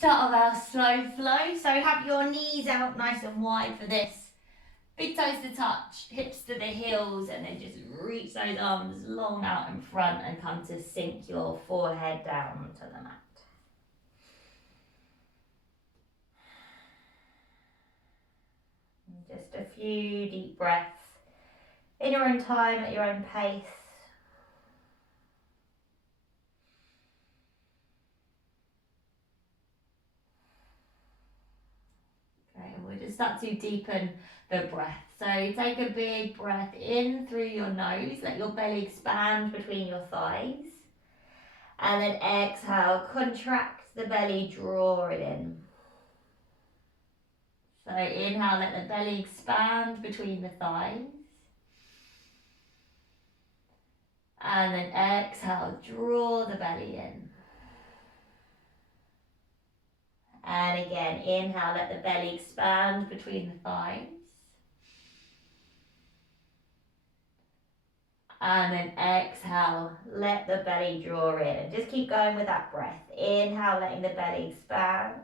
start of our slow flow. So have your knees out nice and wide for this. Big toes to touch, hips to the heels, and then just reach those arms long out in front and come to sink your forehead down to the mat. And just a few deep breaths in your own time, at your own pace. Okay, and we'll just start to deepen the breath. So take a big breath in through your nose, let your belly expand between your thighs. And then exhale, contract the belly, draw it in. So inhale, let the belly expand between the thighs. And then exhale, draw the belly in. And again, inhale, let the belly expand between the thighs. And then exhale, let the belly draw in. And just keep going with that breath. Inhale, letting the belly expand.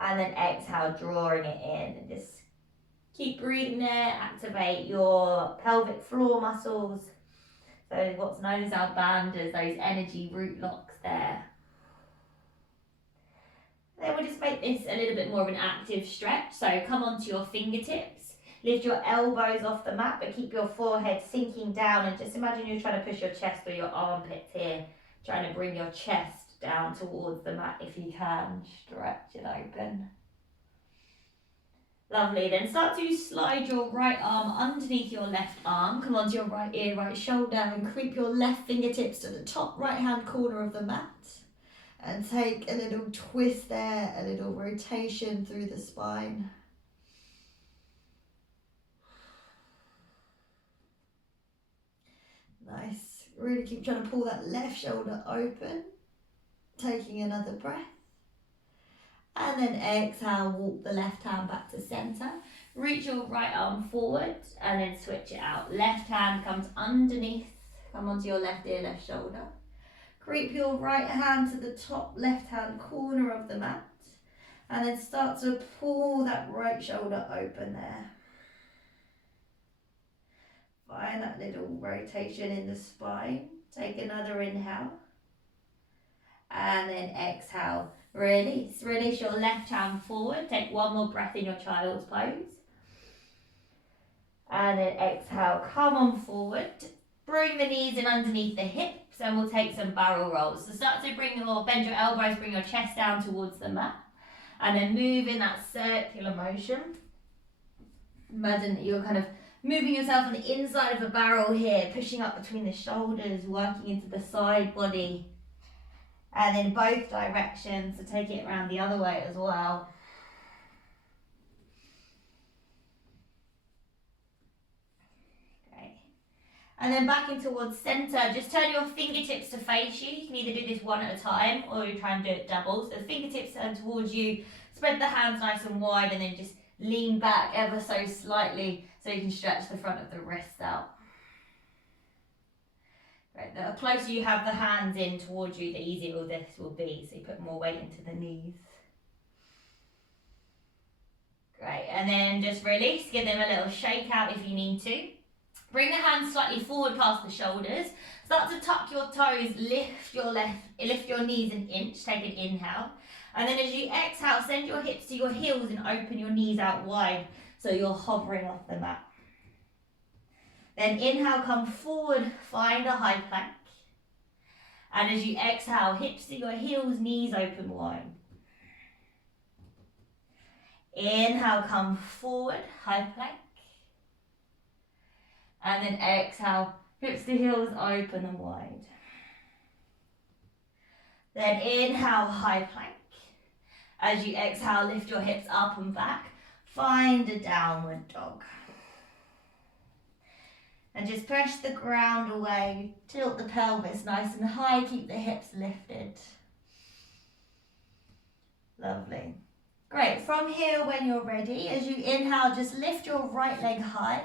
And then exhale, drawing it in. And just keep breathing there. Activate your pelvic floor muscles. So what's known as our bandhas, those energy root locks there. Then we'll just make this a little bit more of an active stretch. So come onto your fingertips. Lift your elbows off the mat, but keep your forehead sinking down. And just imagine you're trying to push your chest or your armpits here. Trying to bring your chest down towards the mat if you can. Stretch it open. Lovely. Then start to slide your right arm underneath your left arm. Come onto your right ear, right shoulder, and creep your left fingertips to the top right-hand corner of the mat. And take a little twist there, a little rotation through the spine. Nice. Really keep trying to pull that left shoulder open. Taking another breath. And then exhale, walk the left hand back to center. Reach your right arm forward and then switch it out. Left hand comes underneath. Come onto your left ear, left shoulder. Creep your right hand to the top left-hand corner of the mat. And then start to pull that right shoulder open there. Find that little rotation in the spine. Take another inhale. And then exhale. Release. Release your left hand forward. Take one more breath in your child's pose. And then exhale. Come on forward. Bring the knees in underneath the hips. And we'll take some barrel rolls. So start to bend your elbows, bring your chest down towards the mat. And then move in that circular motion. Imagine that you're kind of moving yourself on the inside of a barrel here, pushing up between the shoulders, working into the side body. And in both directions, so take it around the other way as well. Great. And then back in towards center. Just turn your fingertips to face you. You can either do this one at a time or you try and do it double. So the fingertips turn towards you. Spread the hands nice and wide and then just lean back ever so slightly so you can stretch the front of the wrists out. Right, the closer you have the hands in towards you, the easier this will be. So you put more weight into the knees. Great, and then just release. Give them a little shake out if you need to. Bring the hands slightly forward past the shoulders. Start to tuck your toes, lift your knees an inch, take an inhale. And then as you exhale, send your hips to your heels and open your knees out wide so you're hovering off the mat. Then inhale, come forward, find a high plank. And as you exhale, hips to your heels, knees open wide. Inhale, come forward, high plank. And then exhale, hips to heels open and wide. Then inhale, high plank. As you exhale, lift your hips up and back. Find a downward dog. And just press the ground away. Tilt the pelvis nice and high. Keep the hips lifted. Lovely. Great. From here, when you're ready, as you inhale, just lift your right leg high.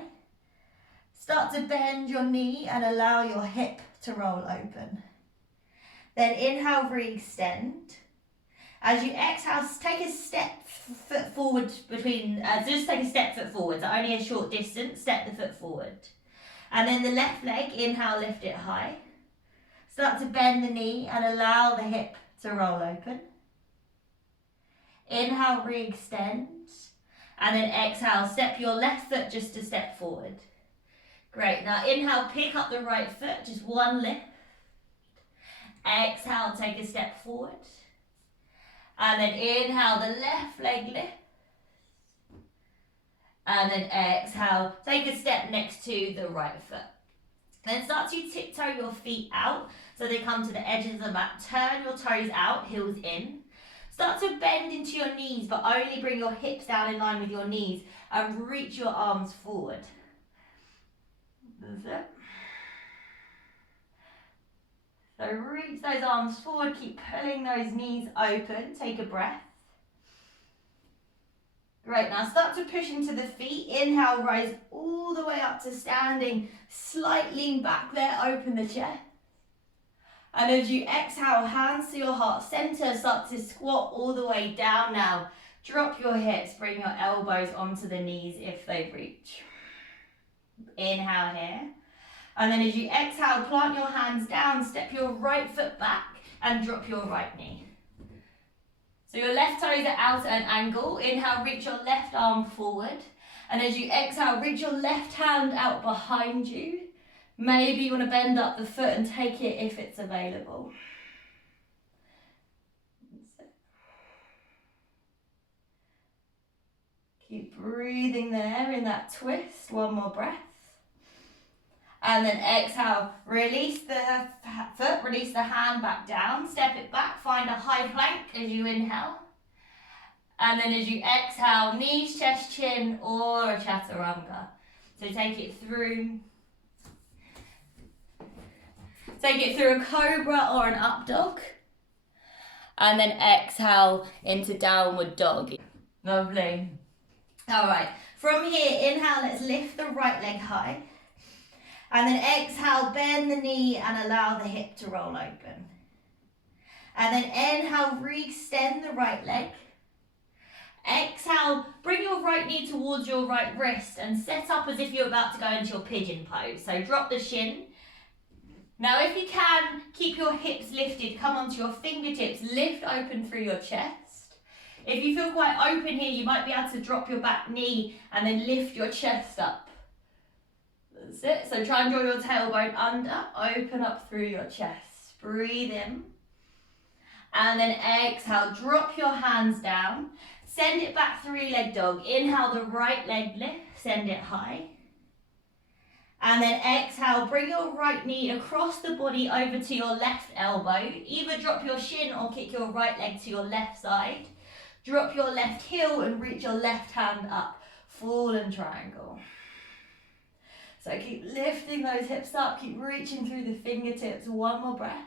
Start to bend your knee and allow your hip to roll open. Then inhale, re-extend. As you exhale, take a foot forward between, just take a foot forward, so only a short distance, step the foot forward. And then the left leg, inhale, lift it high. Start to bend the knee and allow the hip to roll open. Inhale, re-extend. And then exhale, step your left foot just a step forward. Great, now inhale, pick up the right foot, just one lift. Exhale, take a step forward. And then inhale, the left leg lifts. And then exhale, take a step next to the right foot. Then start to tiptoe your feet out so they come to the edges of the mat. Turn your toes out, heels in. Start to bend into your knees, but only bring your hips down in line with your knees and reach your arms forward. That's it. So reach those arms forward, keep pulling those knees open, take a breath. Great, now start to push into the feet. Inhale, rise all the way up to standing. Slight lean back there, open the chest. And as you exhale, hands to your heart center, start to squat all the way down now. Drop your hips, bring your elbows onto the knees if they reach. Inhale here. And then as you exhale, plant your hands down, step your right foot back and drop your right knee. So your left toes are out at an angle. Inhale, reach your left arm forward. And as you exhale, reach your left hand out behind you. Maybe you want to bend up the foot and take it if it's available. Keep breathing there in that twist. One more breath. And then exhale, release the foot, release the hand back down, step it back, find a high plank as you inhale. And then as you exhale, knees, chest, chin, or a chaturanga. So take it through a cobra or an up dog. And then exhale into downward dog. Lovely. All right, from here, inhale, let's lift the right leg high. And then exhale, bend the knee and allow the hip to roll open. And then inhale, re-extend the right leg. Exhale, bring your right knee towards your right wrist and set up as if you're about to go into your pigeon pose. So drop the shin. Now if you can, keep your hips lifted, come onto your fingertips, lift open through your chest. If you feel quite open here, you might be able to drop your back knee and then lift your chest up. That's it. So try and draw your tailbone under, open up through your chest. Breathe in. And then exhale, drop your hands down. Send it back, three-leg dog. Inhale, the right leg lift, send it high. And then exhale, bring your right knee across the body over to your left elbow. Either drop your shin or kick your right leg to your left side. Drop your left heel and reach your left hand up. Fallen triangle. So keep lifting those hips up, keep reaching through the fingertips. One more breath.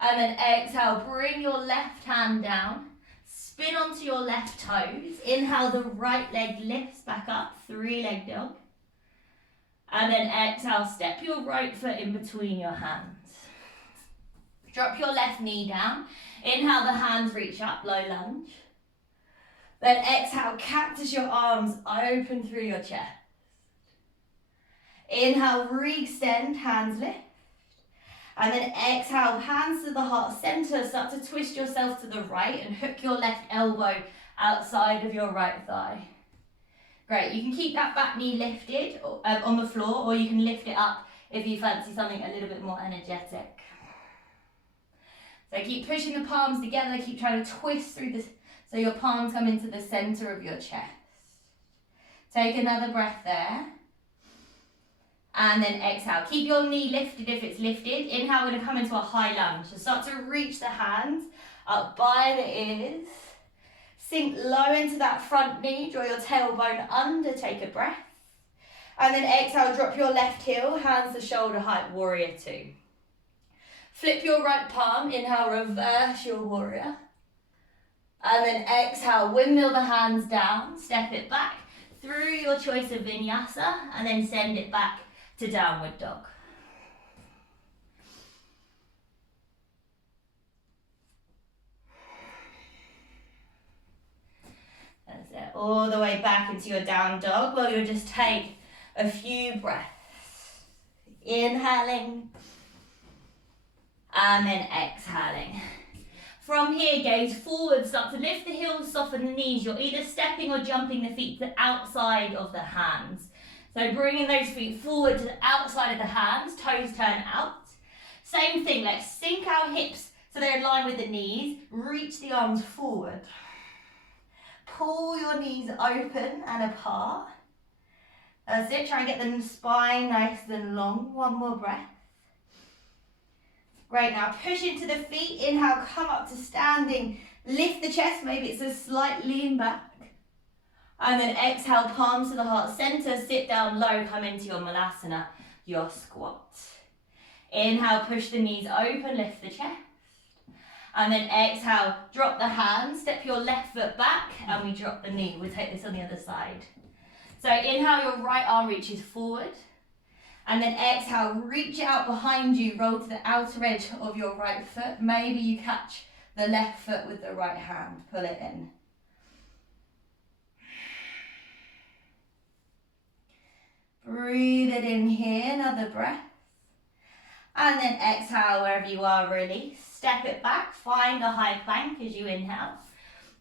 And then exhale, bring your left hand down. Spin onto your left toes. Inhale, the right leg lifts back up, three-leg dog. And then exhale, step your right foot in between your hands. Drop your left knee down. Inhale, the hands reach up, low lunge. Then exhale, cactus your arms open through your chest. Inhale, re-extend, hands lift. And then exhale, hands to the heart center. Start to twist yourself to the right and hook your left elbow outside of your right thigh. Great, you can keep that back knee lifted on the floor, or you can lift it up if you fancy something a little bit more energetic. So keep pushing the palms together, keep trying to twist through this so your palms come into the center of your chest. Take another breath there. And then exhale. Keep your knee lifted if it's lifted. Inhale, we're going to come into a high lunge. So start to reach the hands up by the ears. Sink low into that front knee. Draw your tailbone under. Take a breath. And then exhale, drop your left heel. Hands to shoulder height, warrior two. Flip your right palm. Inhale, reverse your warrior. And then exhale, windmill the hands down. Step it back through your choice of vinyasa. And then send it back to downward dog. all the way back into your down dog. Well, you'll just take a few breaths. Inhaling and then exhaling. From here, gaze forward, start to lift the heels, soften the knees. You're either stepping or jumping the feet to the outside of the hands. So bringing those feet forward to the outside of the hands, toes turn out. Same thing, let's sink our hips so they're in line with the knees. Reach the arms forward. Pull your knees open and apart. That's it, try and get the spine nice and long. One more breath. Great, now push into the feet. Inhale, come up to standing. Lift the chest, maybe it's a slight lean back. And then exhale, palms to the heart center. Sit down low, come into your malasana, your squat. Inhale, push the knees open, lift the chest. And then exhale, drop the hands, step your left foot back, and we drop the knee. We'll take this on the other side. So inhale, your right arm reaches forward. And then exhale, reach out behind you, roll to the outer edge of your right foot. Maybe you catch the left foot with the right hand, pull it in. Breathe it in here, another breath. And then exhale, wherever you are, release. Step it back, find a high plank as you inhale.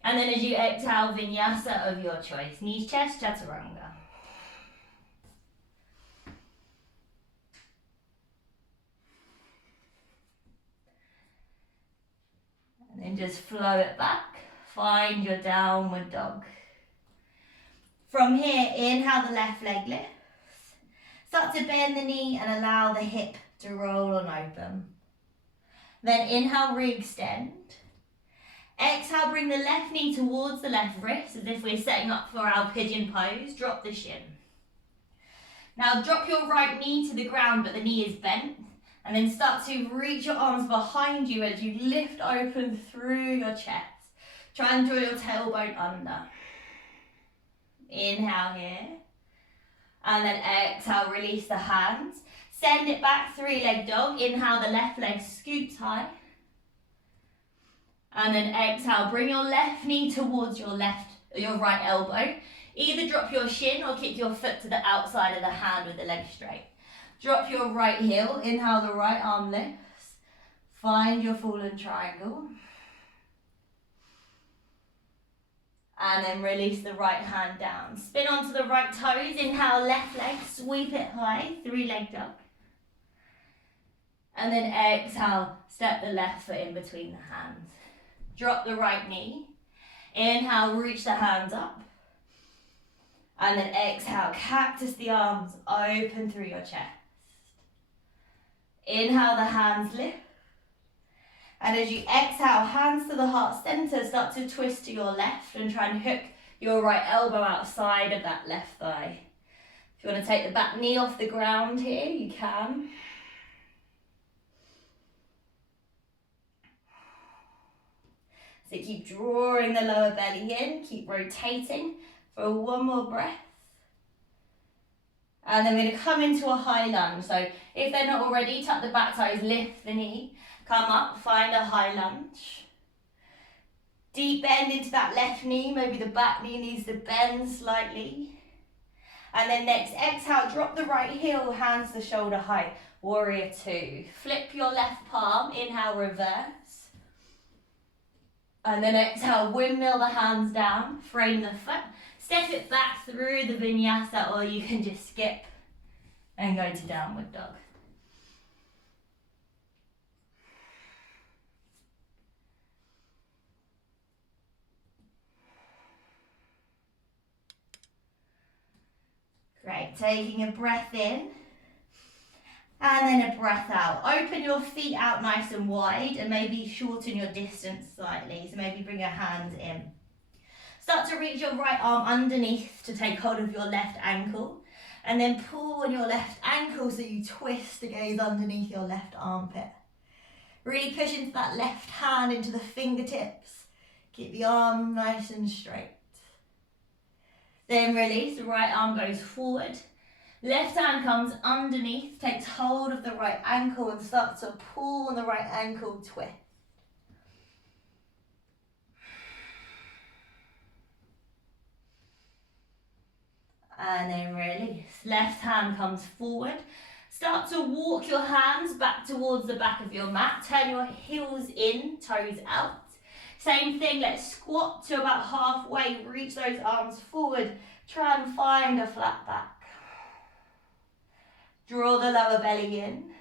And then as you exhale, vinyasa of your choice. Knees, chest, chaturanga. And then just flow it back. Find your downward dog. From here, inhale, the left leg lifts. Start to bend the knee and allow the hip to roll on open. Then inhale, re-extend. Exhale, bring the left knee towards the left wrist as if we're setting up for our pigeon pose. Drop the shin. Now drop your right knee to the ground, but the knee is bent. And then start to reach your arms behind you as you lift open through your chest. Try and draw your tailbone under. Inhale here. And then exhale, release the hands. Send it back, three-leg dog. Inhale, the left leg scoots high. And then exhale, bring your left knee towards your right elbow. Either drop your shin or kick your foot to the outside of the hand with the leg straight. Drop your right heel. Inhale, the right arm lifts. Find your fallen triangle. And then release the right hand down. Spin onto the right toes. Inhale, left leg, sweep it high, three-leg dog. And then exhale, step the left foot in between the hands. Drop the right knee. Inhale, reach the hands up. And then exhale, cactus the arms open through your chest. Inhale, the hands lift. And as you exhale, hands to the heart center, start to twist to your left and try and hook your right elbow outside of that left thigh. If you want to take the back knee off the ground here, you can. So keep drawing the lower belly in, keep rotating for one more breath. And then we're going to come into a high lunge. So if they're not already, tuck the back toes, lift the knee. Come up, find a high lunge. Deep bend into that left knee. Maybe the back knee needs to bend slightly. And then next, exhale, drop the right heel, hands to shoulder height. Warrior two. Flip your left palm, inhale, reverse. And then exhale, windmill the hands down, frame the foot. Step it back through the vinyasa, or you can just skip and go to downward dog. Great, taking a breath in and then a breath out. Open your feet out nice and wide and maybe shorten your distance slightly. So maybe bring your hands in. Start to reach your right arm underneath to take hold of your left ankle and then pull on your left ankle so you twist the gaze underneath your left armpit. Really push into that left hand into the fingertips. Keep the arm nice and straight. Then release, the right arm goes forward. Left hand comes underneath, takes hold of the right ankle and starts to pull on the right ankle, twist. And then release. Left hand comes forward. Start to walk your hands back towards the back of your mat. Turn your heels in, toes out. Same thing, let's squat to about halfway. Reach those arms forward. Try and find a flat back. Draw the lower belly in.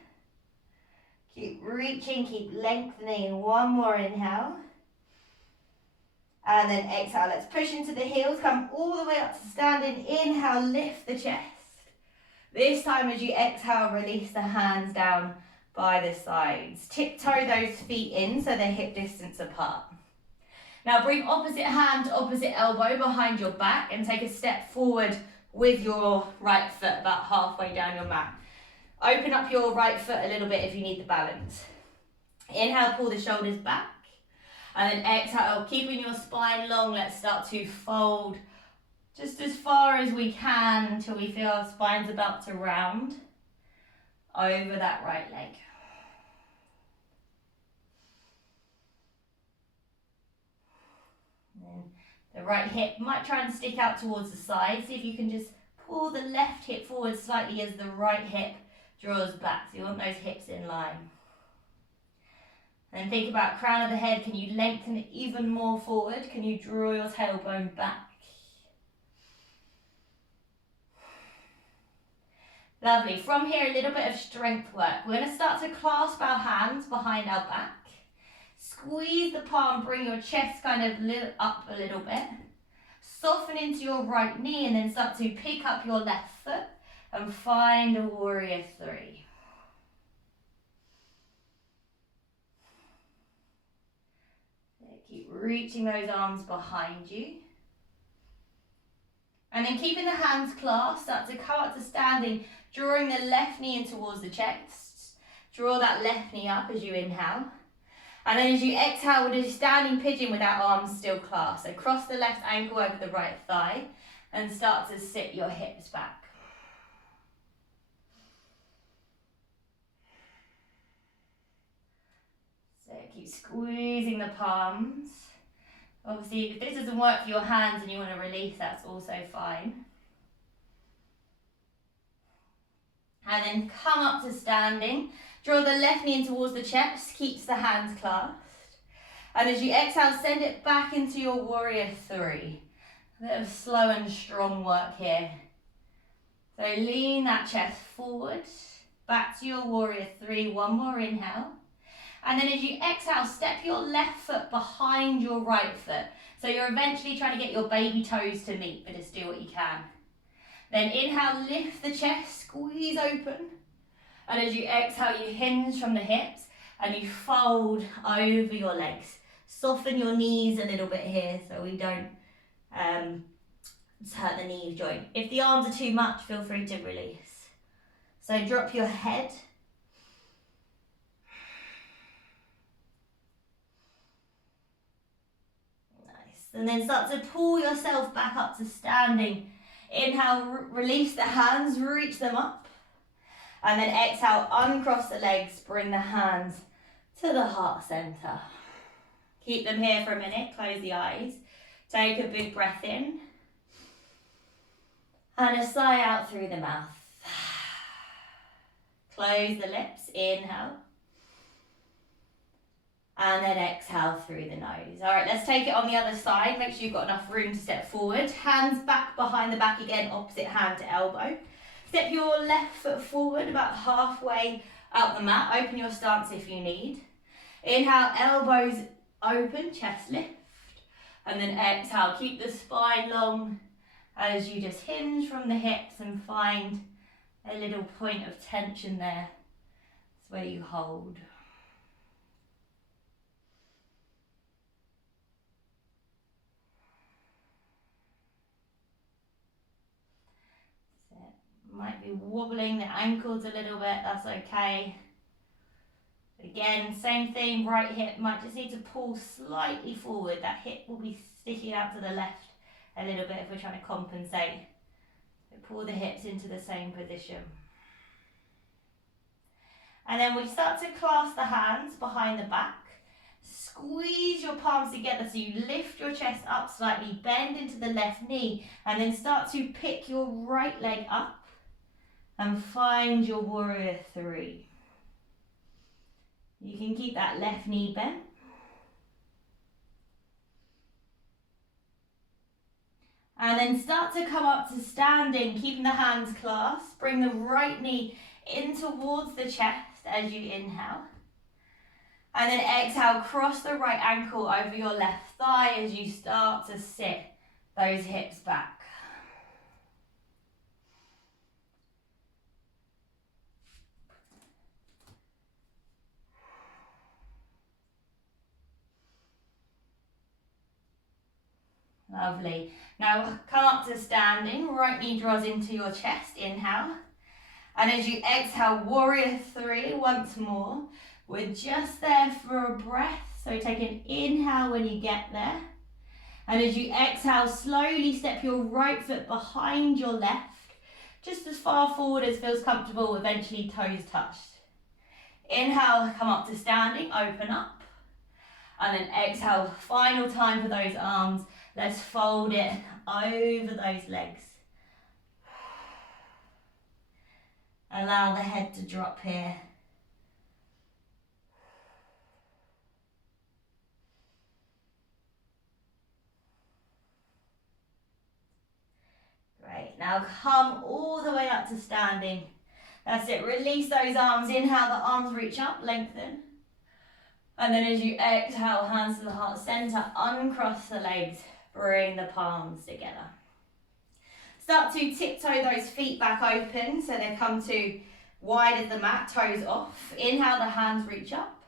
Keep reaching, keep lengthening. One more inhale. And then exhale, let's push into the heels. Come all the way up to standing. Inhale, lift the chest. This time as you exhale, release the hands down by the sides. Tiptoe those feet in so they're hip distance apart. Now bring opposite hand to opposite elbow behind your back and take a step forward with your right foot about halfway down your mat. Open up your right foot a little bit if you need the balance. Inhale, pull the shoulders back. And then exhale, keeping your spine long, let's start to fold just as far as we can until we feel our spine's about to round over that right leg. And the right hip might try and stick out towards the side. See if you can just pull the left hip forward slightly as the right hip draws back. So you want those hips in line. And think about crown of the head. Can you lengthen it even more forward? Can you draw your tailbone back? Lovely. From here, a little bit of strength work. We're going to start to clasp our hands behind our back. Squeeze the palm, bring your chest kind of up a little bit. Soften into your right knee and then start to pick up your left foot and find a warrior three. Keep reaching those arms behind you. And then keeping the hands clasped, start to come up to standing, drawing the left knee in towards the chest. Draw that left knee up as you inhale. And then as you exhale, we'll do standing pigeon with our arms still clasped. So cross the left ankle over the right thigh and start to sit your hips back. So keep squeezing the palms. Obviously, if this doesn't work for your hands and you want to release, that's also fine. And then come up to standing. Draw the left knee in towards the chest, keeps the hands clasped. And as you exhale, send it back into your warrior three. A bit of slow and strong work here. So lean that chest forward, back to your warrior three. One more inhale. And then as you exhale, step your left foot behind your right foot. So you're eventually trying to get your baby toes to meet, but just do what you can. Then inhale, lift the chest, squeeze open. And as you exhale, you hinge from the hips and you fold over your legs. Soften your knees a little bit here so we don't hurt the knee joint. If the arms are too much, feel free to release. So drop your head. And then start to pull yourself back up to standing. Inhale, release the hands, reach them up. And then exhale, uncross the legs, bring the hands to the heart center. Keep them here for a minute, close the eyes. Take a big breath in. And a sigh out through the mouth. Close the lips, inhale. And then exhale through the nose. All right, let's take it on the other side. Make sure you've got enough room to step forward. Hands back behind the back again, opposite hand to elbow. Step your left foot forward about halfway out the mat. Open your stance if you need. Inhale, elbows open, chest lift. And then exhale, keep the spine long as you just hinge from the hips and find a little point of tension there. That's where you hold. Might be wobbling the ankles a little bit, that's okay. Again, same thing, right hip might just need to pull slightly forward. That hip will be sticking out to the left a little bit if we're trying to compensate. So pull the hips into the same position. And then we start to clasp the hands behind the back. squeeze your palms together so you lift your chest up slightly, bend into the left knee, and then start to pick your right leg up and find your warrior three. You can keep that left knee bent. And then start to come up to standing, keeping the hands clasped. Bring the right knee in towards the chest as you inhale. And then exhale, cross the right ankle over your left thigh as you start to sit those hips back. Lovely. Now come up to standing, right knee draws into your chest, inhale. And as you exhale, warrior three once more. We're just there for a breath, so take an inhale when you get there. And as you exhale, slowly step your right foot behind your left, just as far forward as feels comfortable, eventually toes touched. Inhale, come up to standing, open up. And then exhale, final time for those arms. Let's fold it over those legs. Allow the head to drop here. Great, now come all the way up to standing. That's it, release those arms. Inhale, the arms reach up, lengthen. And then as you exhale, hands to the heart center, uncross the legs. Bring the palms together. Start to tiptoe those feet back open so they come to wide as the mat, toes off. Inhale, the hands reach up.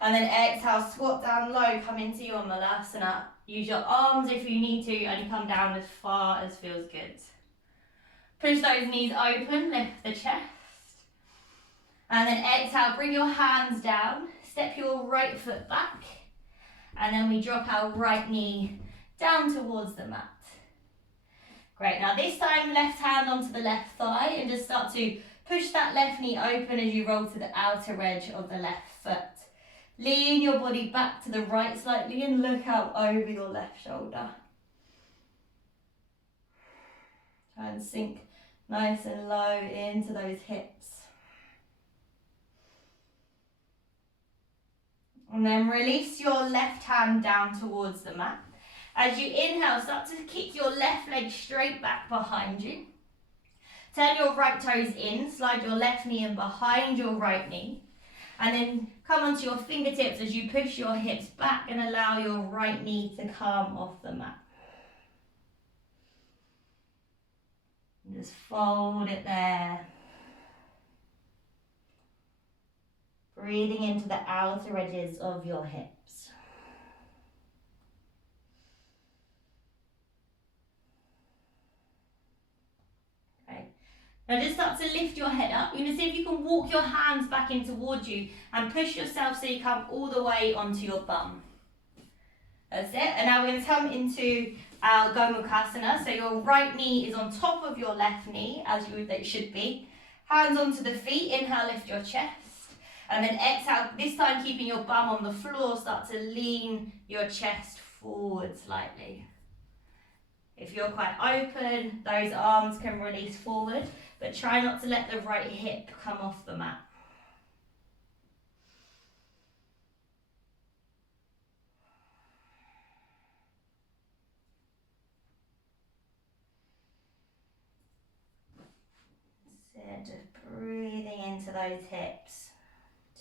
And then exhale, squat down low, come into your malasana. Use your arms if you need to, and you come down as far as feels good. Push those knees open, lift the chest. And then exhale, bring your hands down, step your right foot back. And then we drop our right knee down towards the mat. Great, now this time left hand onto the left thigh and just start to push that left knee open as you roll to the outer edge of the left foot. Lean your body back to the right slightly and look out over your left shoulder. Try and sink nice and low into those hips. And then release your left hand down towards the mat. As you inhale, start to kick your left leg straight back behind you. Turn your right toes in, slide your left knee in behind your right knee. And then come onto your fingertips as you push your hips back and allow your right knee to come off the mat. And just fold it there. Breathing into the outer edges of your hips. Now just start to lift your head up. You're going to see if you can walk your hands back in towards you and push yourself so you come all the way onto your bum. That's it. And now we're going to come into our Gomukhasana. So your right knee is on top of your left knee, as it should be. Hands onto the feet. Inhale, lift your chest. And then exhale, this time keeping your bum on the floor, start to lean your chest forward slightly. If you're quite open, those arms can release forward, but try not to let the right hip come off the mat. So just breathing into those hips.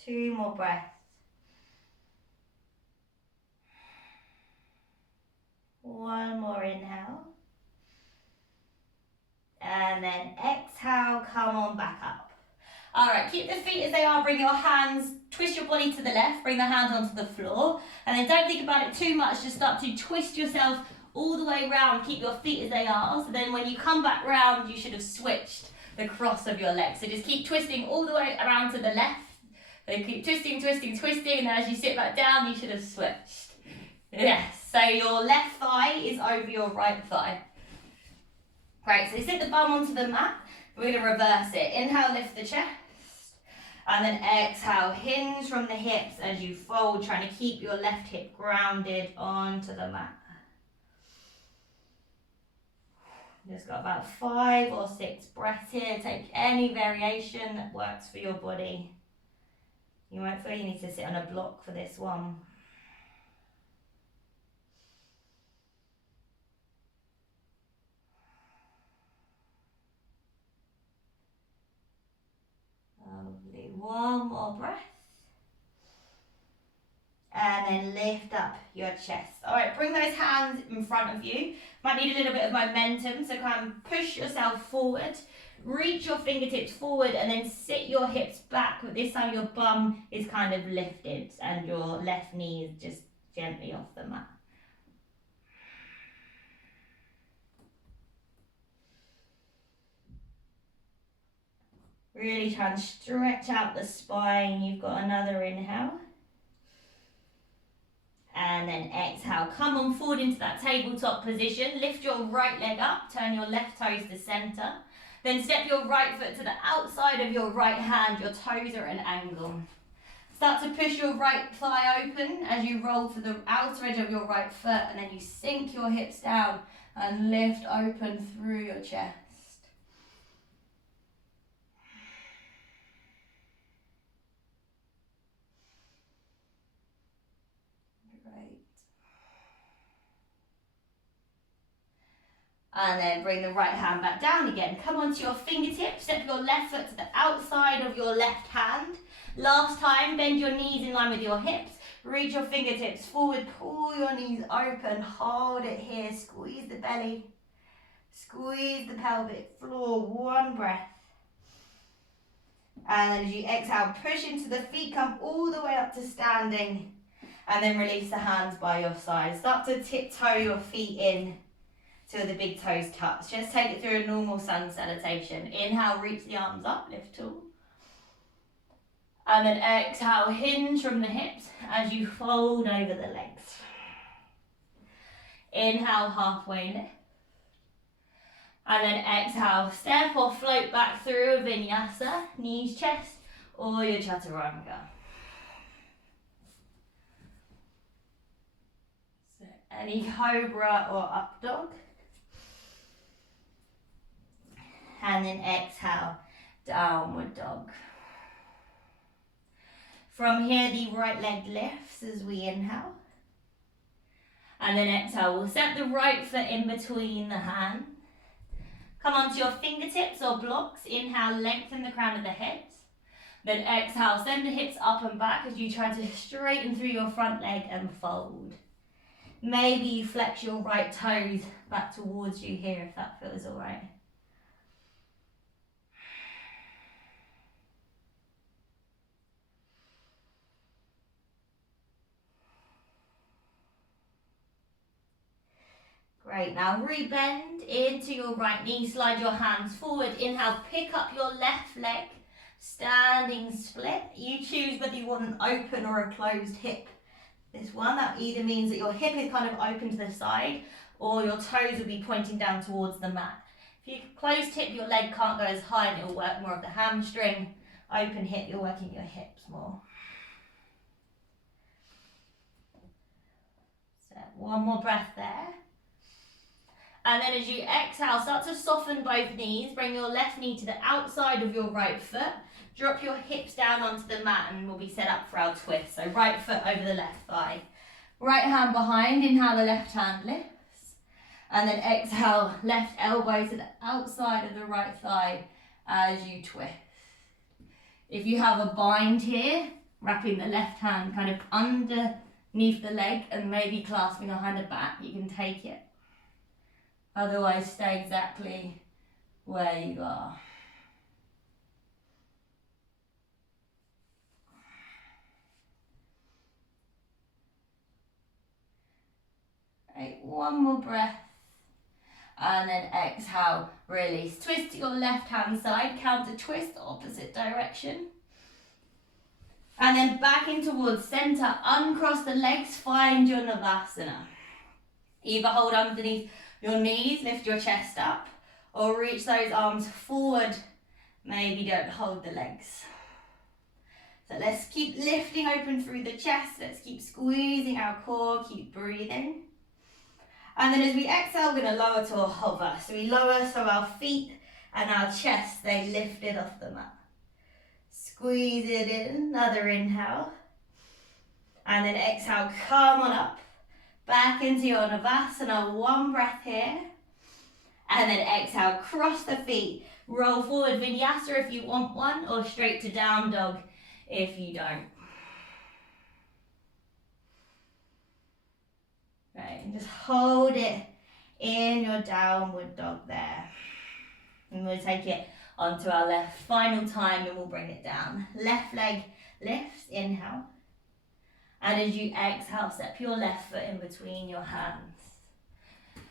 2 more breaths. 1 more inhale. And then exhale, come on back up. All right, keep the feet as they are. Bring your hands, twist your body to the left, bring the hands onto the floor. And then don't think about it too much, just start to twist yourself all the way around. Keep your feet as they are. So then when you come back round, you should have switched the cross of your legs. So just keep twisting all the way around to the left. So keep twisting, twisting, twisting. And then as you sit back down, you should have switched. Yes, so your left thigh is over your right thigh. Great, so sit the bum onto the mat. We're going to reverse it. Inhale, lift the chest. And then exhale, hinge from the hips as you fold, trying to keep your left hip grounded onto the mat. Just got about 5 or 6 breaths here. Take any variation that works for your body. You might feel you need to sit on a block for this one. Lovely. One more breath. And then lift up your chest. All right, bring those hands in front of you. Might need a little bit of momentum, so kind of push yourself forward. Reach your fingertips forward and then sit your hips back, but this time your bum is kind of lifted and your left knee is just gently off the mat. Really try and stretch out the spine. You've got another inhale. And then exhale, come on forward into that tabletop position. Lift your right leg up, turn your left toes to center. Then step your right foot to the outside of your right hand, your toes are at an angle. Start to push your right thigh open as you roll to the outer edge of your right foot, and then you sink your hips down and lift open through your chest. And then bring the right hand back down again. Come onto your fingertips, step your left foot to the outside of your left hand. Last time, bend your knees in line with your hips. Reach your fingertips forward, pull your knees open, hold it here, squeeze the belly. Squeeze the pelvic floor, one breath. And then as you exhale, push into the feet, come all the way up to standing. And then release the hands by your side. Start to tiptoe your feet in till the big toes touch. Just take it through a normal sun salutation. Inhale, reach the arms up, lift tall. And then exhale, hinge from the hips as you fold over the legs. Inhale, halfway lift. And then exhale, step or float back through a vinyasa, knees, chest, or your chaturanga. So any cobra or up dog. And then exhale, downward dog. From here, the right leg lifts as we inhale. And then exhale, we'll set the right foot in between the hands. Come onto your fingertips or blocks. Inhale, lengthen the crown of the hips. Then exhale, send the hips up and back as you try to straighten through your front leg and fold. Maybe you flex your right toes back towards you here if that feels all right. Great, now rebend into your right knee, slide your hands forward. Inhale, pick up your left leg, standing split. You choose whether you want an open or a closed hip. This one, that either means that your hip is kind of open to the side or your toes will be pointing down towards the mat. If you closed hip, your leg can't go as high and it'll work more of the hamstring. Open hip, you're working your hips more. So one more breath there. And then as you exhale, start to soften both knees. Bring your left knee to the outside of your right foot. Drop your hips down onto the mat and we'll be set up for our twist. So right foot over the left thigh. Right hand behind, inhale, the left hand lifts. And then exhale, left elbow to the outside of the right thigh as you twist. If you have a bind here, wrapping the left hand kind of underneath the leg and maybe clasping behind the back, you can take it. Otherwise, stay exactly where you are. Right, one more breath. And then exhale, release. Twist to your left hand side, counter twist, opposite direction. And then back in towards center, uncross the legs, find your Navasana. Either hold underneath your knees, lift your chest up, or reach those arms forward. Maybe don't hold the legs. So let's keep lifting open through the chest. Let's keep squeezing our core, keep breathing. And then as we exhale, we're going to lower to a hover. So we lower so our feet and our chest, they lifted off the mat. Squeeze it in, another inhale. And then exhale, come on up. Back into your Navasana, one breath here. And then exhale, cross the feet. Roll forward, Vinyasa if you want one, or straight to down dog if you don't. Right, and just hold it in your downward dog there. And we'll take it onto our left final time and we'll bring it down. Left leg lifts, inhale. And as you exhale, step your left foot in between your hands.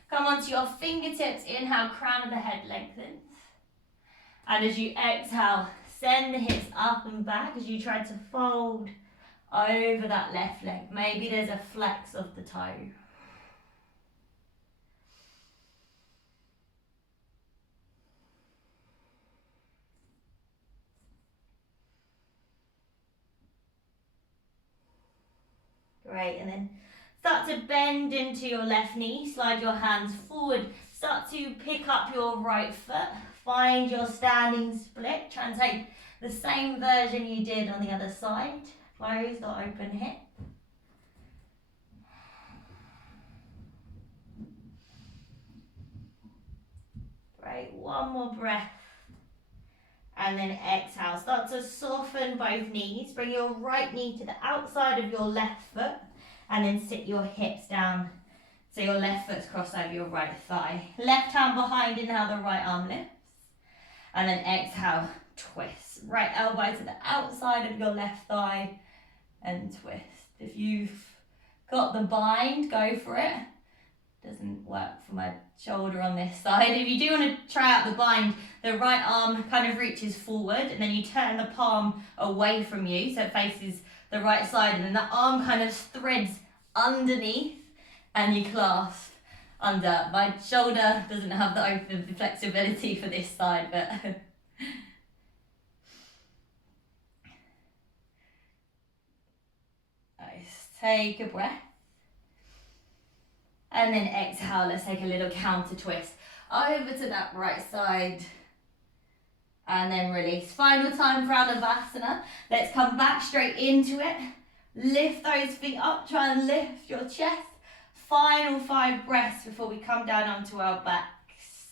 Come onto your fingertips, inhale, crown of the head lengthens. And as you exhale, send the hips up and back as you try to fold over that left leg. Maybe there's a flex of the toe. Great, and then start to bend into your left knee, slide your hands forward, start to pick up your right foot, find your standing split, try and take the same version you did on the other side, closed or open hip. Great, one more breath. And then exhale, start to soften both knees. Bring your right knee to the outside of your left foot and then sit your hips down so your left foot's crossed over your right thigh. Left hand behind, inhale, the right arm lifts. And then exhale, twist. Right elbow to the outside of your left thigh and twist. If you've got the bind, go for it. Doesn't work for my shoulder on this side. If you do want to try out the bind, the right arm kind of reaches forward and then you turn the palm away from you so it faces the right side, and then the arm kind of threads underneath and you clasp under. My shoulder doesn't have the open flexibility for this side, but nice. Take a breath. And then exhale, let's take a little counter twist over to that right side. And then release. Final time for our Navasana. Let's come back straight into it. Lift those feet up, try and lift your chest. Final 5 breaths before we come down onto our backs.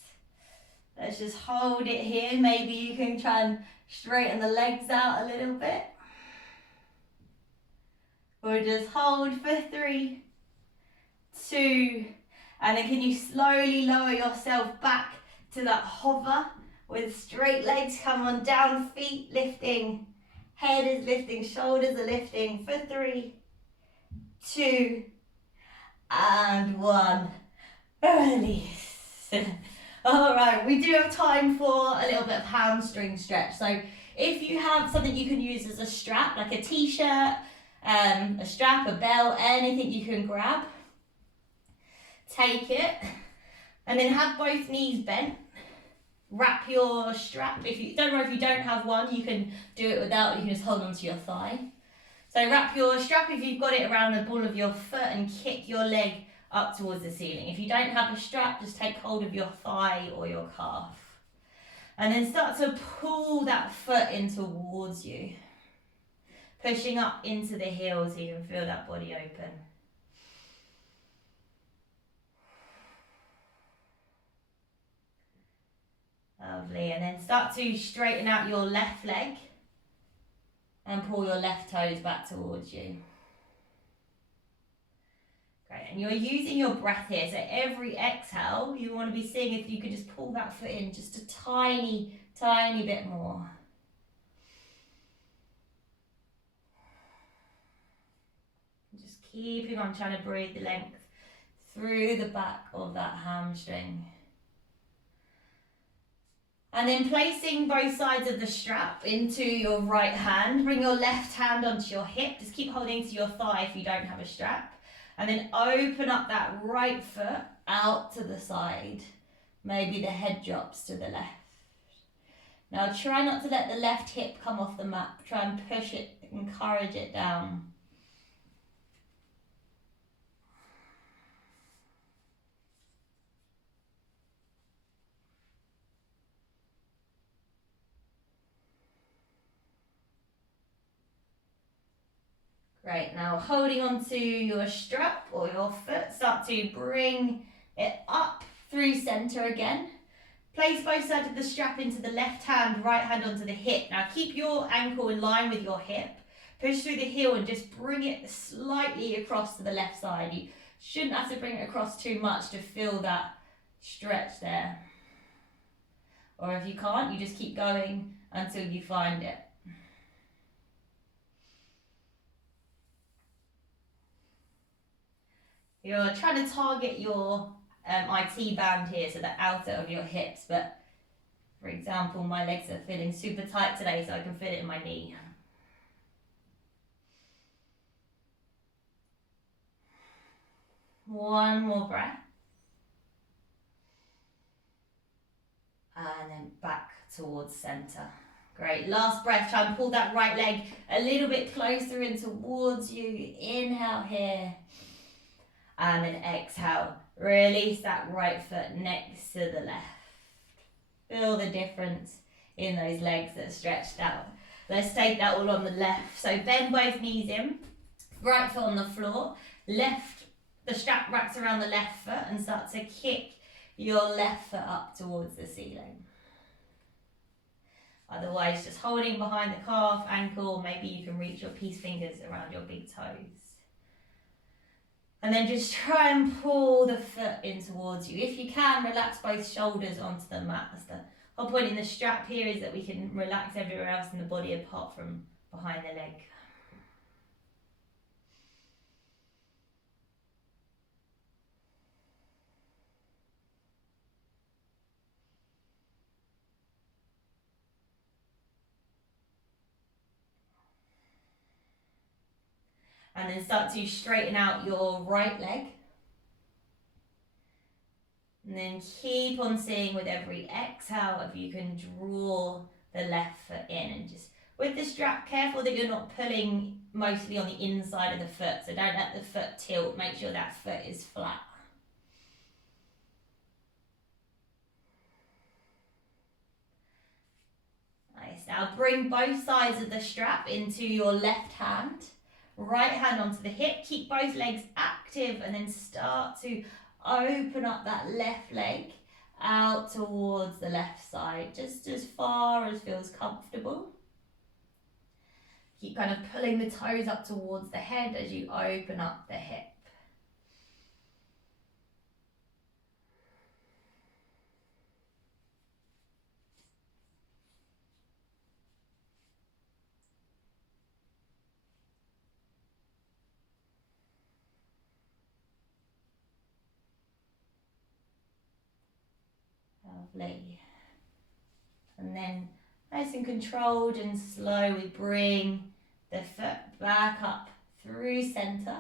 Let's just hold it here. Maybe you can try and straighten the legs out a little bit. Or just hold for 3, 2, and then can you slowly lower yourself back to that hover with straight legs. Come on down, feet lifting, head is lifting, shoulders are lifting for 3, 2, and 1. Release. All right, we do have time for a little bit of hamstring stretch. So if you have something you can use as a strap, like a t-shirt, a strap, a belt, anything you can grab, take it, and then have both knees bent. Wrap your strap. If you don't have one, you can do it without. You can just hold onto your thigh. So wrap your strap if you've got it around the ball of your foot and kick your leg up towards the ceiling. If you don't have a strap, just take hold of your thigh or your calf. And then start to pull that foot in towards you. Pushing up into the heels here and feel that body open. Lovely, and then start to straighten out your left leg and pull your left toes back towards you. Great, and you're using your breath here, so every exhale you want to be seeing if you could just pull that foot in just a tiny, tiny bit more. Just keeping on trying to breathe the length through the back of that hamstring. And then placing both sides of the strap into your right hand. Bring your left hand onto your hip. Just keep holding to your thigh if you don't have a strap. And then open up that right foot out to the side. Maybe the head drops to the left. Now try not to let the left hip come off the mat. Try and push it encourage it down. Great, now holding onto your strap or your foot, start to bring it up through center again. Place both sides of the strap into the left hand, right hand onto the hip. Now keep your ankle in line with your hip. Push through the heel and just bring it slightly across to the left side. You shouldn't have to bring it across too much to feel that stretch there. Or if you can't, you just keep going until you find it. You're trying to target your IT band here, so the outer of your hips, but for example, my legs are feeling super tight today, so I can fit it in my knee. One more breath. And then back towards center. Great, last breath, try and pull that right leg a little bit closer in towards you. Inhale here. And then exhale, release that right foot next to the left. Feel the difference in those legs that are stretched out. Let's take that all on the left. So bend both knees in, right foot on the floor, the strap wraps around the left foot and start to kick your left foot up towards the ceiling. Otherwise, just holding behind the calf, ankle, maybe you can reach your peace fingers around your big toes. And then just try and pull the foot in towards you. If you can, relax both shoulders onto the mat. That's the whole point in the strap here, is that we can relax everywhere else in the body apart from behind the leg. And then start to straighten out your right leg. And then keep on seeing with every exhale if you can draw the left foot in. And just with the strap, careful that you're not pulling mostly on the inside of the foot. So don't let the foot tilt. Make sure that foot is flat. Nice. Now bring both sides of the strap into your left hand. Right hand onto the hip, keep both legs active and then start to open up that left leg out towards the left side, just as far as feels comfortable. Keep kind of pulling the toes up towards the head as you open up the hip. Lovely. And then nice and controlled and slow, we bring the foot back up through center.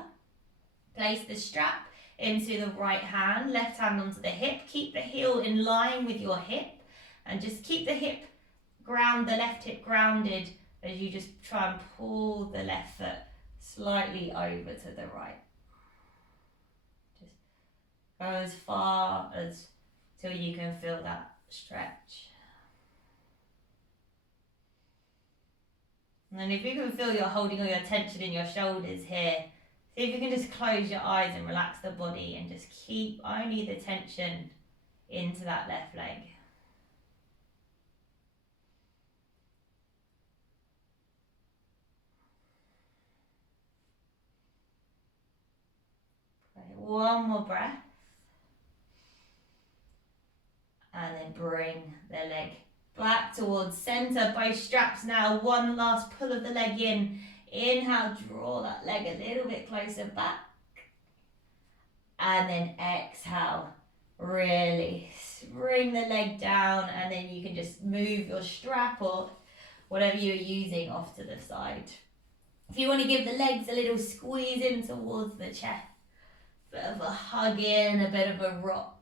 Place the strap into the right hand, left hand onto the hip. Keep the heel in line with your hip and just keep the left hip grounded as you just try and pull the left foot slightly over to the right. Just go as far as till you can feel that stretch. And then if you can feel you're holding all your tension in your shoulders here, see if you can just close your eyes and relax the body and just keep only the tension into that left leg. Okay, one more breath. And then bring the leg back towards center. Both straps now. One last pull of the leg in. Inhale, draw that leg a little bit closer back. And then exhale, release. Bring the leg down and then you can just move your strap or whatever you're using off to the side. If you want to give the legs a little squeeze in towards the chest, bit of a hug in, a bit of a rock.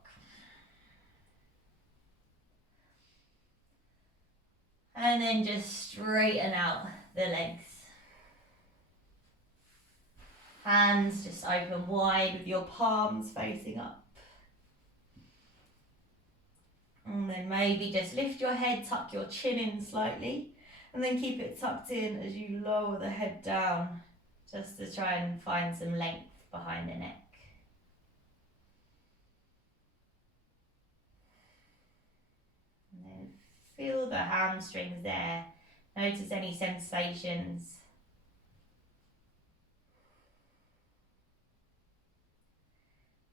And then just straighten out the legs. Hands just open wide with your palms facing up. And then maybe just lift your head, tuck your chin in slightly, and then keep it tucked in as you lower the head down, just to try and find some length behind the neck. And then feel the hamstrings there. Notice any sensations.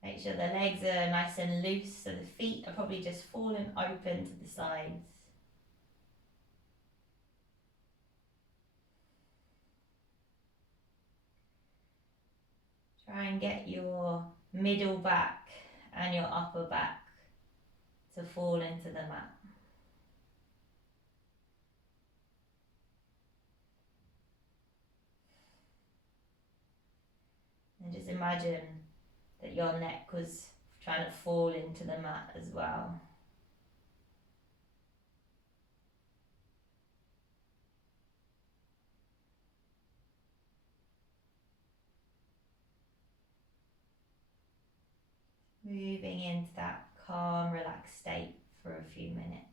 Make sure the legs are nice and loose, so the feet are probably just falling open to the sides. Try and get your middle back and your upper back to fall into the mat. And just imagine that your neck was trying to fall into the mat as well. Moving into that calm, relaxed state for a few minutes.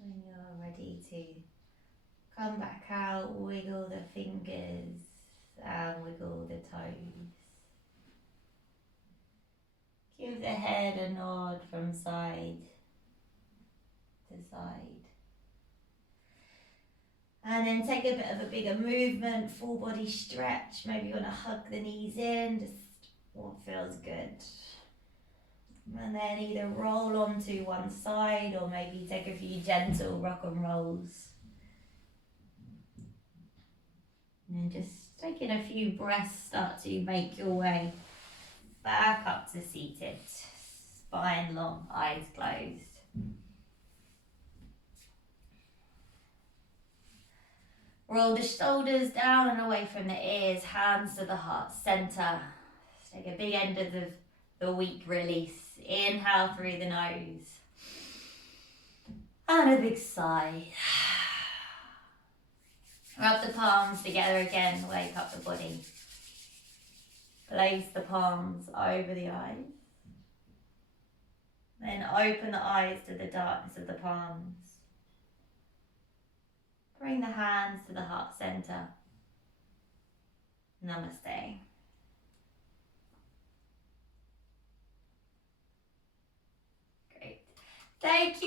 When you're ready to come back out, wiggle the fingers and wiggle the toes. Give the head a nod from side to side. And then take a bit of a bigger movement, full body stretch. Maybe you want to hug the knees in, just what feels good. And then either roll onto one side or maybe take a few gentle rock and rolls. And then just taking a few breaths, start to make your way back up to seated. Spine long, eyes closed. Roll the shoulders down and away from the ears, hands to the heart center. Just take a big end of the week release. Inhale through the nose. And a big sigh. Rub the palms together again, wake up the body. Place the palms over the eyes. Then open the eyes to the darkness of the palms. Bring the hands to the heart center. Namaste. Great. Thank you.